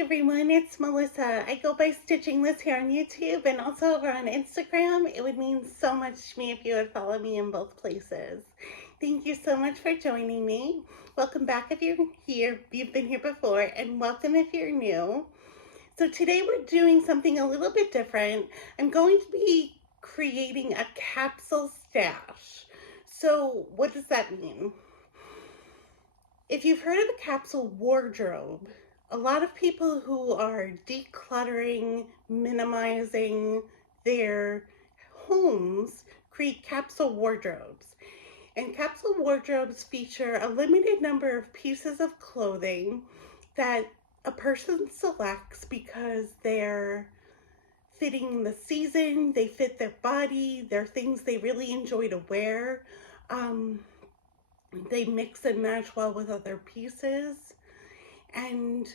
everyone, it's Melissa. I go by Stitching Liz here on YouTube and also over on Instagram. It would mean so much to me if you would follow me in both places. Thank you so much for joining me. Welcome back if you're here, you've been here before, and welcome if you're new. So today we're doing something a little bit different. I'm going to be creating a capsule stash. So what does that mean? If you've heard of a capsule wardrobe, a lot of people who are decluttering, minimizing their homes create capsule wardrobes. And capsule wardrobes feature a limited number of pieces of clothing that a person selects because they're fitting the season, they fit their body, they're things they really enjoy to wear. They mix and match well with other pieces, and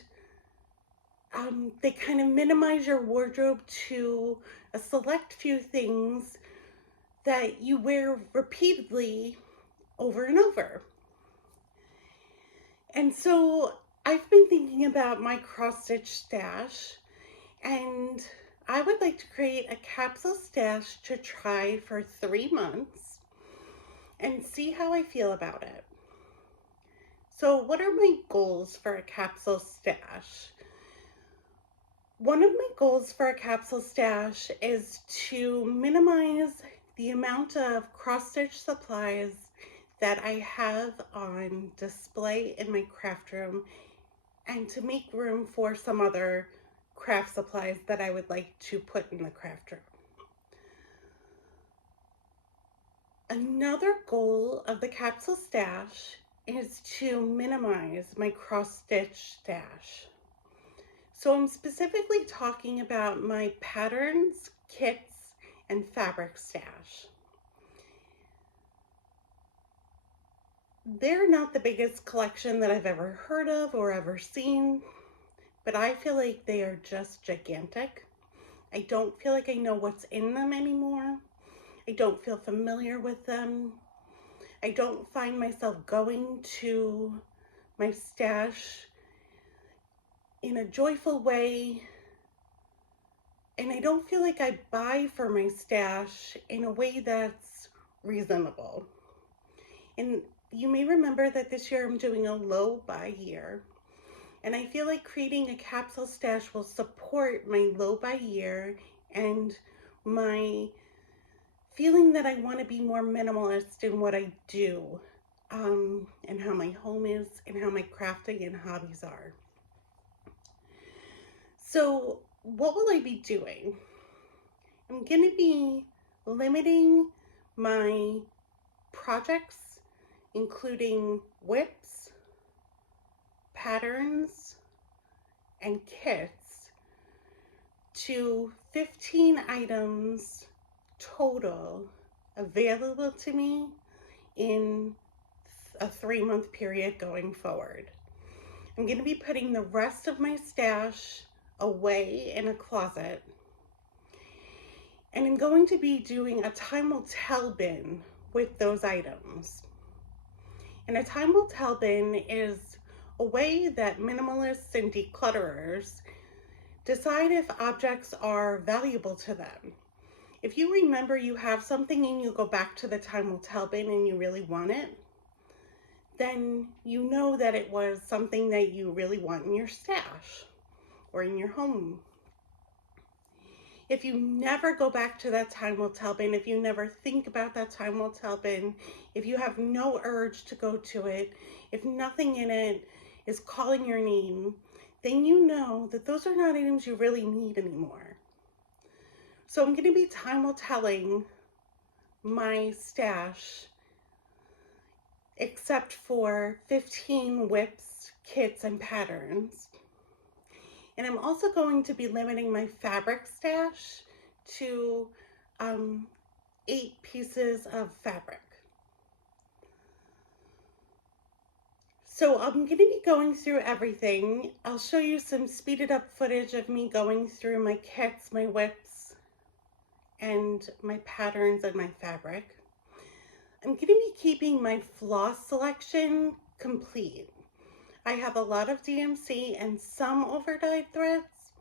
they kind of minimize your wardrobe to a select few things that you wear repeatedly over and over. And so I've been thinking about my cross-stitch stash, and I would like to create a capsule stash to try for 3 months and see how I feel about it. So what are my goals for a capsule stash? One of my goals for a capsule stash is to minimize the amount of cross-stitch supplies that I have on display in my craft room, and to make room for some other craft supplies that I would like to put in the craft room. Another goal of the capsule stash is to minimize my cross-stitch stash. So I'm specifically talking about my patterns, kits, and fabric stash. They're not the biggest collection that I've ever heard of or ever seen, but I feel like they are just gigantic. I don't feel like I know what's in them anymore. I don't feel familiar with them. I don't find myself going to my stash in a joyful way, and I don't feel like I buy for my stash in a way that's reasonable. And you may remember that this year I'm doing a low buy year, and I feel like creating a capsule stash will support my low buy year and my feeling that I want to be more minimalist in what I do, and how my home is and how my crafting and hobbies are. So what will I be doing? I'm going to be limiting my projects, including whips, patterns, and kits, to 15 items total available to me in a 3-month period going forward. I'm going to be putting the rest of my stash away in a closet, and I'm going to be doing a time will tell bin with those items. And a time will tell bin is a way that minimalists and declutterers decide if objects are valuable to them. If you remember you have something and you go back to the time will tell bin and you really want it, then you know that it was something that you really want in your stash or in your home. If you never go back to that time will tell bin, if you never think about that time will tell bin, if you have no urge to go to it, if nothing in it is calling your name, then you know that those are not items you really need anymore. So I'm going to be time will telling my stash, except for 15 whips, kits, and patterns. And I'm also going to be limiting my fabric stash to 8 pieces of fabric. So I'm going to be going through everything. I'll show you some speeded up footage of me going through my kits, my whips, and my patterns and my fabric. I'm going to be keeping my floss selection complete. I have a lot of DMC and some overdyed threads,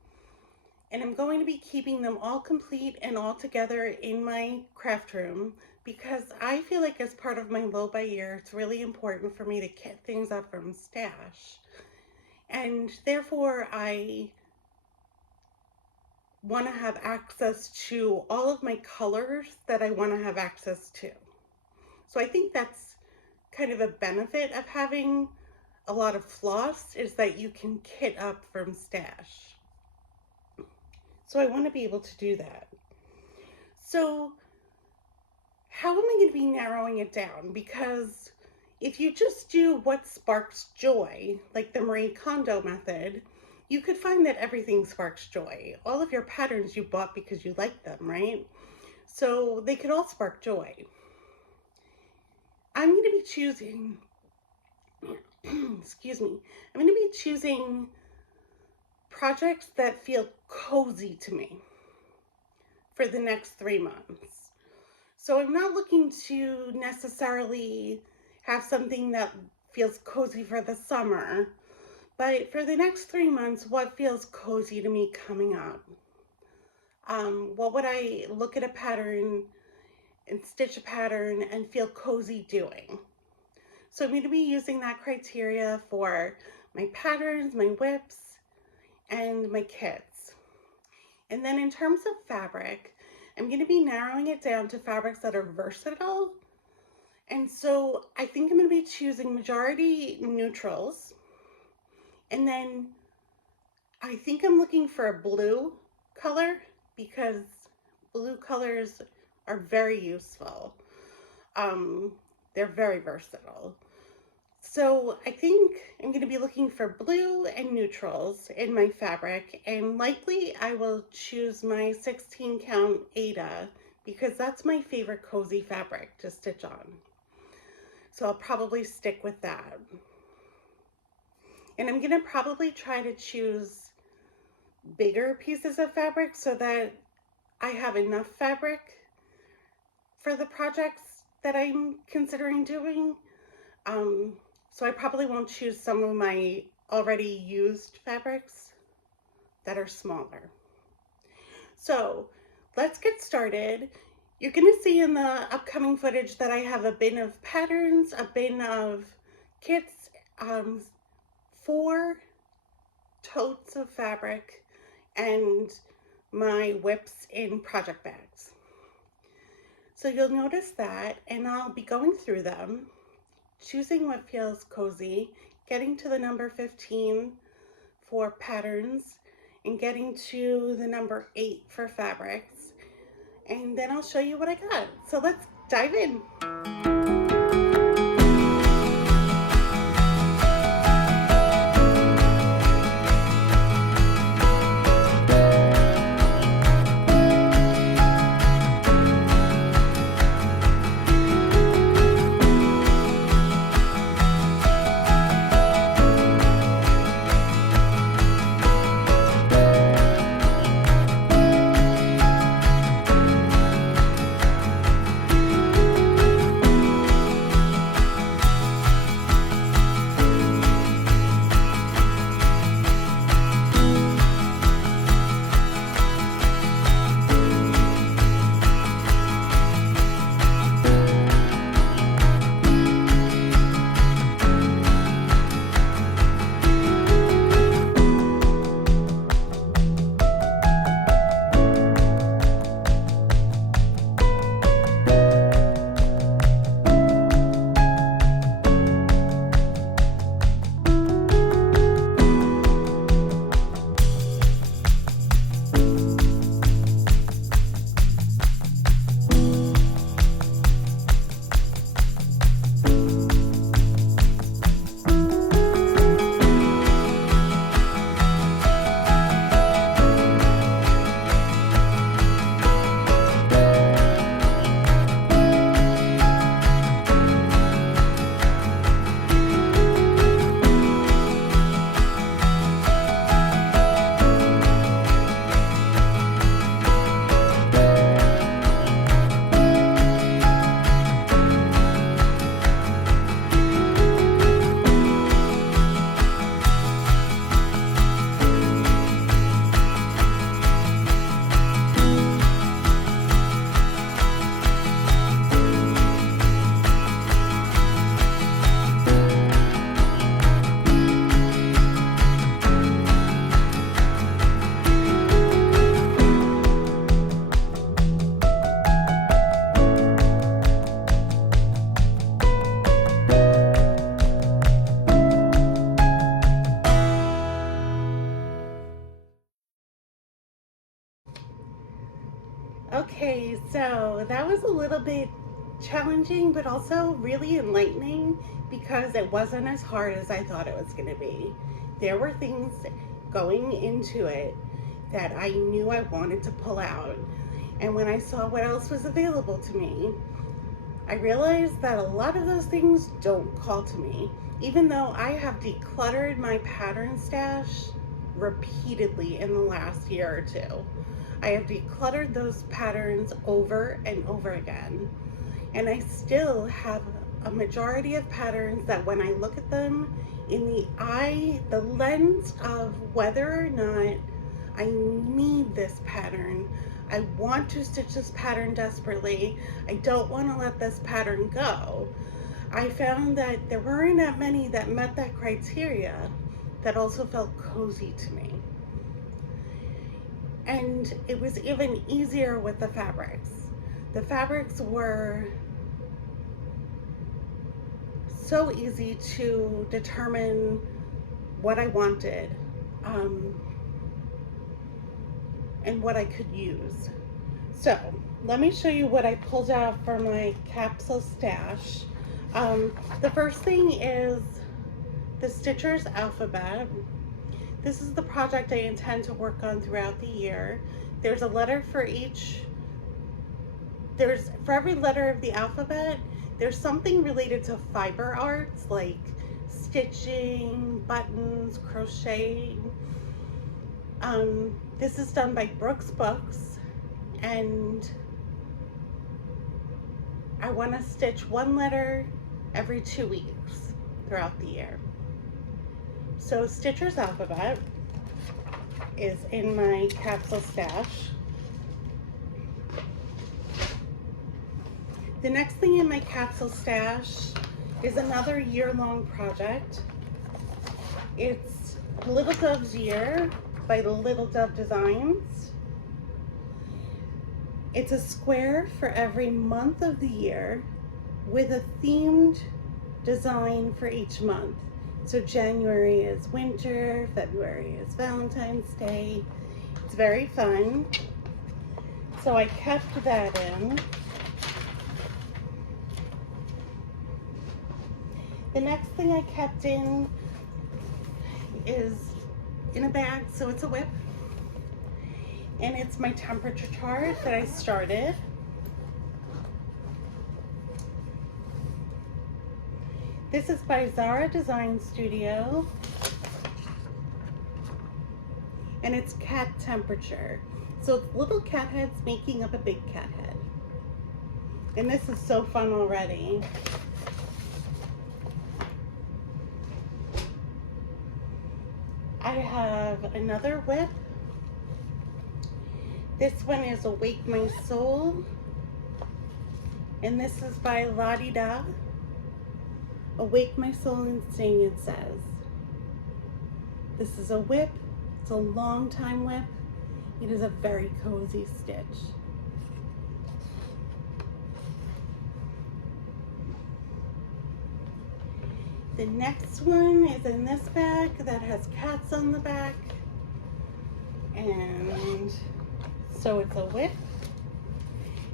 and I'm going to be keeping them all complete and all together in my craft room because I feel like as part of my low by ear, it's really important for me to kit things up from stash. And therefore I want to have access to all of my colors that I want to have access to. So I think that's kind of a benefit of having a lot of floss, is that you can kit up from stash. So I want to be able to do that. So how am I going to be narrowing it down? Because if you just do what sparks joy, like the Marie Kondo method, you could find that everything sparks joy. All of your patterns you bought because you like them, right? So they could all spark joy. I'm going to be choosing, excuse me, I'm going to be choosing projects that feel cozy to me for the next 3 months. So I'm not looking to necessarily have something that feels cozy for the summer, but for the next 3 months, what feels cozy to me coming up? What would I look at a pattern and stitch a pattern and feel cozy doing? So I'm going to be using that criteria for my patterns, my whips, and my kits. And then in terms of fabric, I'm going to be narrowing it down to fabrics that are versatile. And so I think I'm going to be choosing majority neutrals. And then I think I'm looking for a blue color because blue colors are very useful. They're very versatile. So I think I'm going to be looking for blue and neutrals in my fabric, and likely I will choose my 16 count Aida because that's my favorite cozy fabric to stitch on. So I'll probably stick with that. And I'm going to probably try to choose bigger pieces of fabric so that I have enough fabric for the projects that I'm considering doing. So I probably won't choose some of my already used fabrics that are smaller. So let's get started. You're going to see in the upcoming footage that I have a bin of patterns, a bin of kits, 4 totes of fabric, and my whips in project bags. So you'll notice that, and I'll be going through them, choosing what feels cozy, getting to the number 15 for patterns, and getting to the number 8 for fabrics. And then I'll show you what I got. So let's dive in. Okay, so that was a little bit challenging, but also really enlightening because it wasn't as hard as I thought it was going to be. There were things going into it that I knew I wanted to pull out. And when I saw what else was available to me, I realized that a lot of those things don't call to me. Even though I have decluttered my pattern stash repeatedly in the last year or two. I have decluttered those patterns over and over again. And I still have a majority of patterns that when I look at them in the lens of whether or not I need this pattern, I want to stitch this pattern desperately, I don't want to let this pattern go, I found that there weren't that many that met that criteria that also felt cozy to me. And it was even easier with the fabrics. The fabrics were so easy to determine what I wanted and what I could use. So let me show you what I pulled out for my capsule stash. The first thing is the Stitcher's Alphabet. This is the project I intend to work on throughout the year. There's a letter for for every letter of the alphabet, there's something related to fiber arts like stitching, buttons, crocheting. This is done by Brooks Books, and I want to stitch one letter every 2 weeks throughout the year. So Stitcher's Alphabet is in my capsule stash. The next thing in my capsule stash is another year-long project. It's Little Dove's Year by the Little Dove Designs. It's a square for every month of the year with a themed design for each month. So January is winter, February is Valentine's Day. It's very fun. So I kept that in. The next thing I kept in is in a bag, so it's a whip. And it's my temperature chart that I started. This is by Zara Design Studio, and it's cat temperature. So it's little cat heads making up a big cat head. And this is so fun already. I have another whip. This one is Awake My Soul, and this is by La Di Da. Awake my soul and sing, it says. This is a whip. It's a long time whip. It is a very cozy stitch. The next one is in this bag that has cats on the back. And so it's a whip.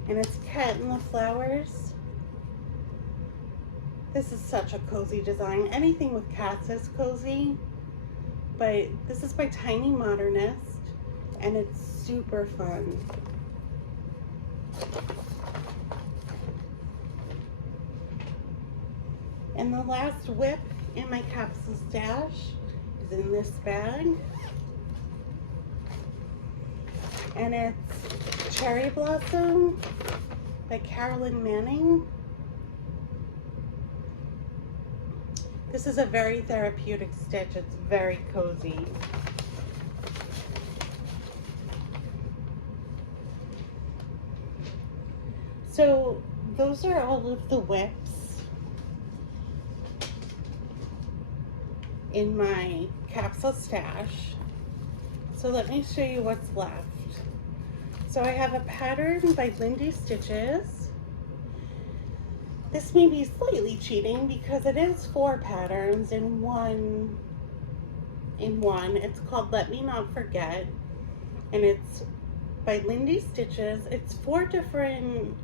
And it's Cat in the Flowers. This is such a cozy design. Anything with cats is cozy, but this is by Tiny Modernist, and it's super fun. And the last whip in my capsule stash is in this bag, and it's Cherry Blossom by Carolyn Manning. This is a very therapeutic stitch. It's very cozy. So those are all of the whips in my capsule stash. So let me show you what's left. So I have a pattern by Lindy Stitches. This may be slightly cheating because it is 4 patterns in one. It's called Let Me Not Forget, and it's by Lindy Stitches. It's 4 different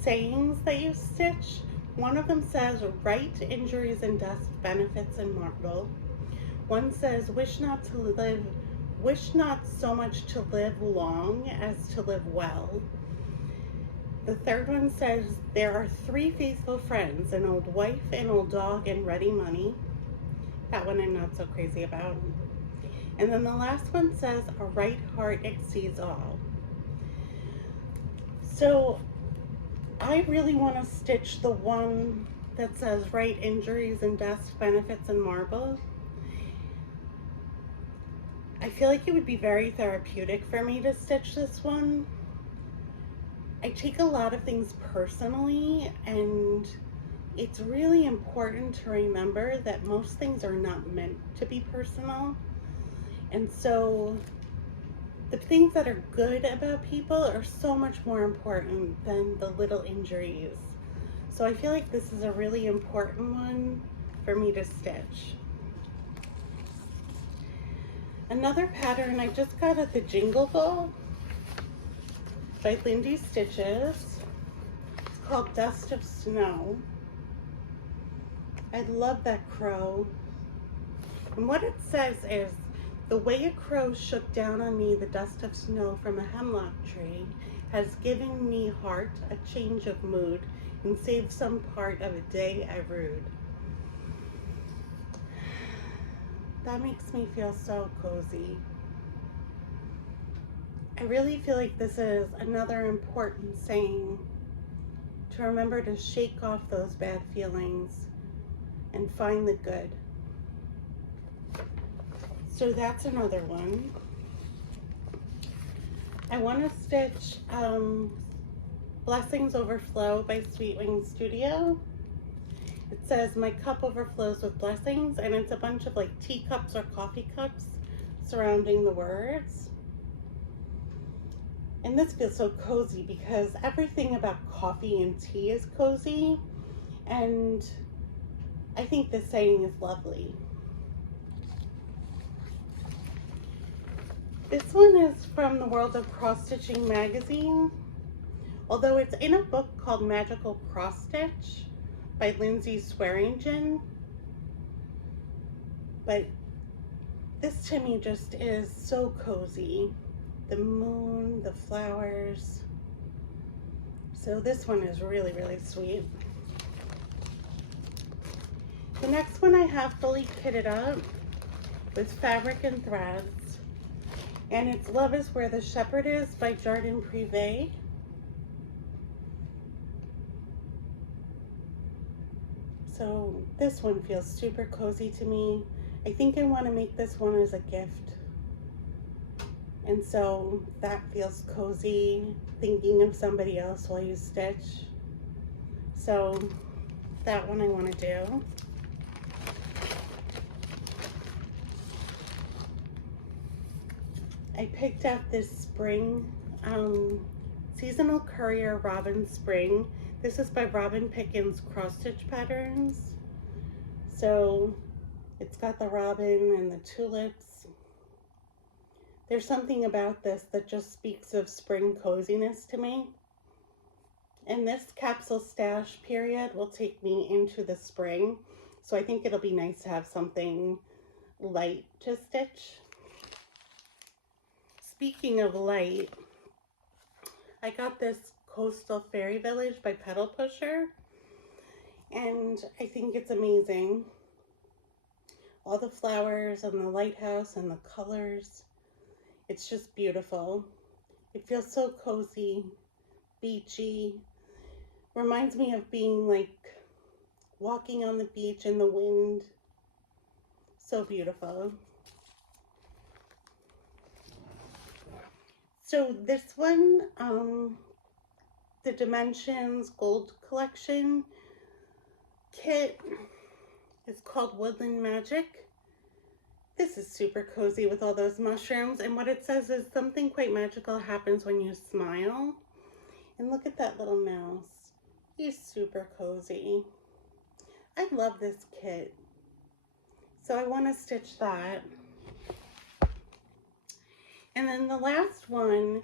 sayings that you stitch. One of them says, right injuries and dust, benefits and marble. One says, wish not so much to live long as to live well. The third one says, there are 3 faithful friends, an old wife, an old dog, and ready money. That one I'm not so crazy about. And then the last one says, a right heart exceeds all. So I really want to stitch the one that says right injuries and dust, benefits and marble. I feel like it would be very therapeutic for me to stitch this one. I take a lot of things personally, and it's really important to remember that most things are not meant to be personal. And so the things that are good about people are so much more important than the little injuries. So I feel like this is a really important one for me to stitch. Another pattern I just got at the Jingle Ball by Lindy Stitches. It's called Dust of Snow. I love that crow. And what it says is, the way a crow shook down on me the dust of snow from a hemlock tree has given me heart a change of mood and saved some part of a day I rued. That makes me feel so cozy. I really feel like this is another important saying to remember to shake off those bad feelings and find the good. So that's another one. I want to stitch Blessings Overflow by Sweet Wing Studio. It says, my cup overflows with blessings, and it's a bunch of like teacups or coffee cups surrounding the words. And this feels so cozy because everything about coffee and tea is cozy, and I think this saying is lovely. This one is from the World of Cross Stitching magazine, although it's in a book called Magical Cross Stitch by Lindsay Swearingen. But this to me just is so cozy. The moon, the flowers. So this one is really, really sweet. The next one I have fully kitted up with fabric and threads. And it's Love is Where the Shepherd Is by Jardin Privé. So this one feels super cozy to me. I think I want to make this one as a gift. And so that feels cozy, thinking of somebody else while you stitch. So that one I want to do. I picked up this spring Seasonal Courier Robin Spring. This is by Robin Pickens Cross Stitch Patterns. So it's got the robin and the tulips. There's something about this that just speaks of spring coziness to me. And this capsule stash period will take me into the spring. So I think it'll be nice to have something light to stitch. Speaking of light, I got this Coastal Fairy Village by Pedal Pusher, and I think it's amazing. All the flowers and the lighthouse and the colors, it's just beautiful. It feels so cozy, beachy. Reminds me of being like walking on the beach in the wind. So beautiful. So this one, the Dimensions Gold Collection kit is called Woodland Magic. This is super cozy with all those mushrooms, and what it says is something quite magical happens when you smile. And look at that little mouse. He's super cozy. I love this kit. So I want to stitch that. And then the last one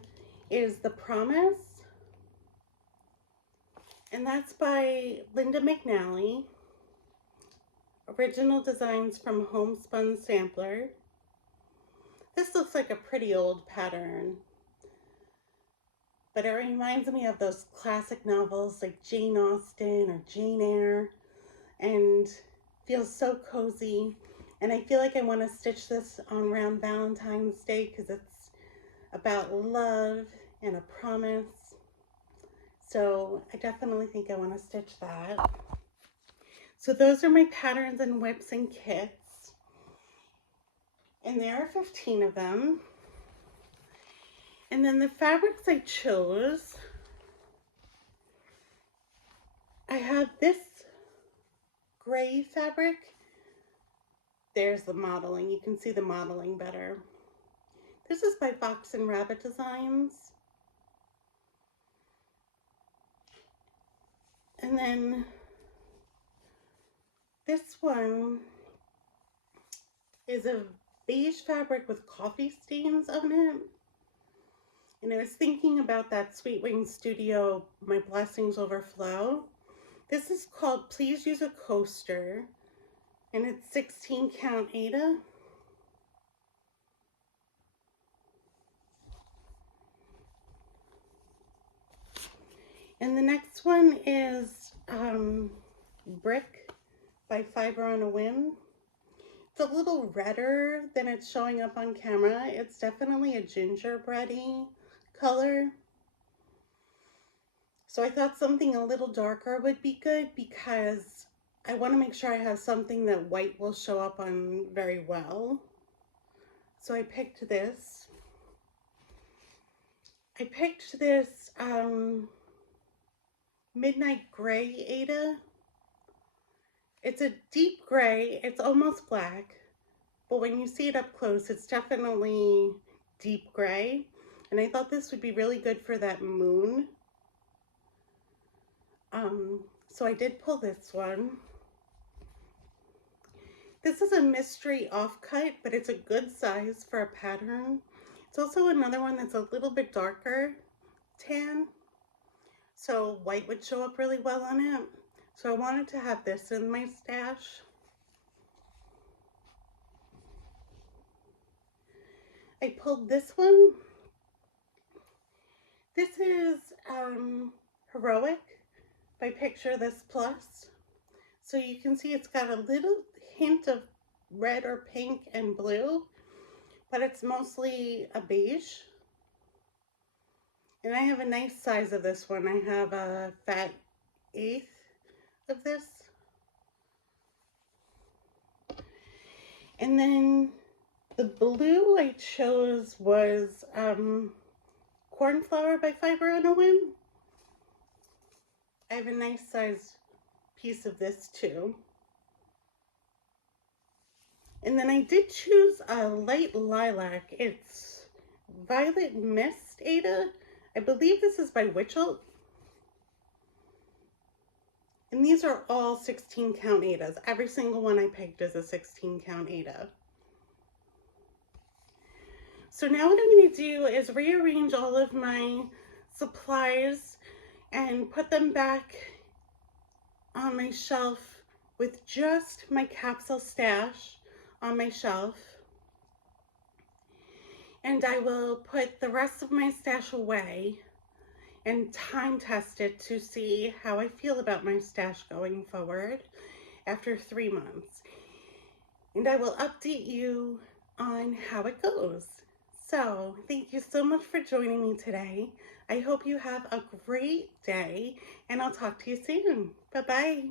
is The Promise. And that's by Linda McNally. Original designs from Homespun Sampler. This looks like a pretty old pattern, but it reminds me of those classic novels like Jane Austen or Jane Eyre, and feels so cozy. And I feel like I want to stitch this on around Valentine's Day because it's about love and a promise. So I definitely think I want to stitch that. So those are my patterns and whips and kits. And there are 15 of them. And then the fabrics I chose, I have this gray fabric. There's the modeling. You can see the modeling better. This is by Fox and Rabbit Designs. And then this one is a beige fabric with coffee stains on it. And I was thinking about that Sweet Wing Studio, My Blessings Overflow. This is called Please Use a Coaster, and it's 16 count Aida. And the next one is Brick by Fiber on a Whim. It's a little redder than it's showing up on camera. It's definitely a gingerbready color. So I thought something a little darker would be good because I want to make sure I have something that white will show up on very well. So I picked this. I picked this Midnight Gray Aida. It's a deep gray, it's almost black, but when you see it up close, it's definitely deep gray. And I thought this would be really good for that moon. So I did pull this one. This is a mystery offcut, but it's a good size for a pattern. It's also another one that's a little bit darker tan, so white would show up really well on it. So I wanted to have this in my stash. I pulled this one. This is Heroic by Picture This Plus. So you can see it's got a little hint of red or pink and blue, but it's mostly a beige. And I have a nice size of this one. I have a fat 1/8 of this. And then the blue I chose was Cornflower by Fiber on a Whim. I have a nice size piece of this too. And then I did choose a light lilac. It's Violet Mist Aida. I believe this is by Witchelt. And these are all 16 count Aidas. Every single one I picked is a 16 count Aida. So now what I'm going to do is rearrange all of my supplies and put them back on my shelf with just my capsule stash on my shelf. And I will put the rest of my stash away and time test it to see how I feel about my stash going forward after 3 months. And I will update you on how it goes. So thank you so much for joining me today. I hope you have a great day, and I'll talk to you soon. Bye-bye.